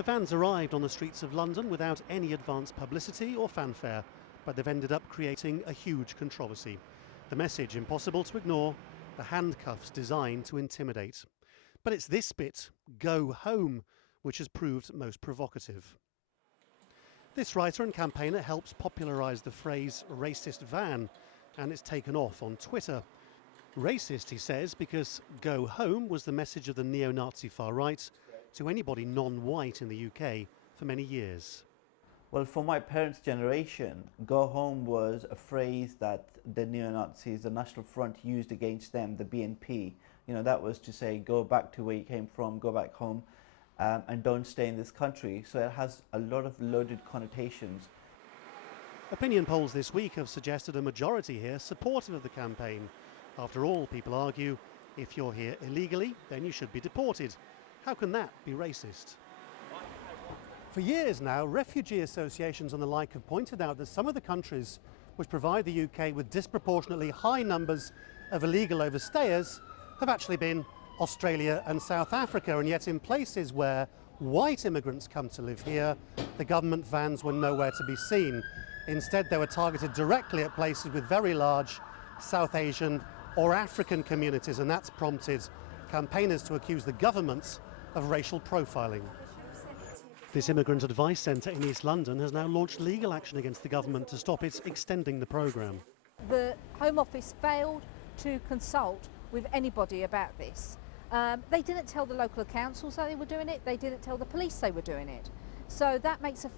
The vans arrived on the streets of London without any advance publicity or fanfare, but they've ended up creating a huge controversy. The message impossible to ignore, the handcuffs designed to intimidate. But it's this bit, "Go home," which has proved most provocative. This writer and campaigner helps popularise the phrase racist van, and it's taken off on Twitter. Racist, he says, because "go home" was the message of the neo-Nazi far right to anybody non-white in the UK for many years. Well, for my parents' generation, "go home" was a phrase that the neo-Nazis, the National Front, used against them, the BNP. You know, that was to say, go back to where you came from, go back home, and don't stay in this country. So it has a lot of loaded connotations. Opinion polls this week have suggested a majority here supportive of the campaign. After all, people argue, if you're here illegally, then you should be deported. How can that be racist? For years now, refugee associations and the like have pointed out that some of the countries which provide the UK with disproportionately high numbers of illegal overstayers have actually been Australia and South Africa, and yet in places where white immigrants come to live here, the government vans were nowhere to be seen. Instead, they were targeted directly at places with very large South Asian or African communities, and that's prompted campaigners to accuse the governments of racial profiling. This immigrant advice centre in East London has now launched legal action against the government to stop it extending the programme. The Home Office failed to consult with anybody about this. They didn't tell the local councils that they were doing it, they didn't tell the police they were doing it. So that makes it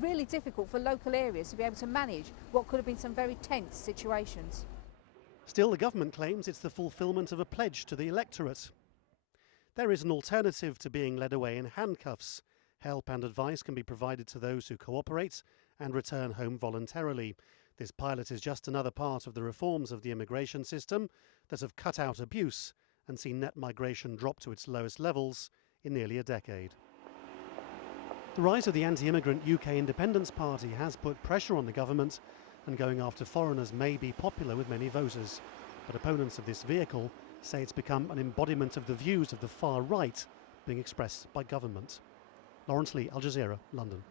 really difficult for local areas to be able to manage what could have been some very tense situations. Still, the government claims it's the fulfilment of a pledge to the electorate. There is an alternative to being led away in handcuffs. Help and advice can be provided to those who cooperate and return home voluntarily. This pilot is just another part of the reforms of the immigration system that have cut out abuse and seen net migration drop to its lowest levels in nearly a decade. The rise of the anti-immigrant UK Independence Party has put pressure on the government, and going after foreigners may be popular with many voters. But opponents of this vehicle say it's become an embodiment of the views of the far right being expressed by government. Lawrence Lee, Al Jazeera, London.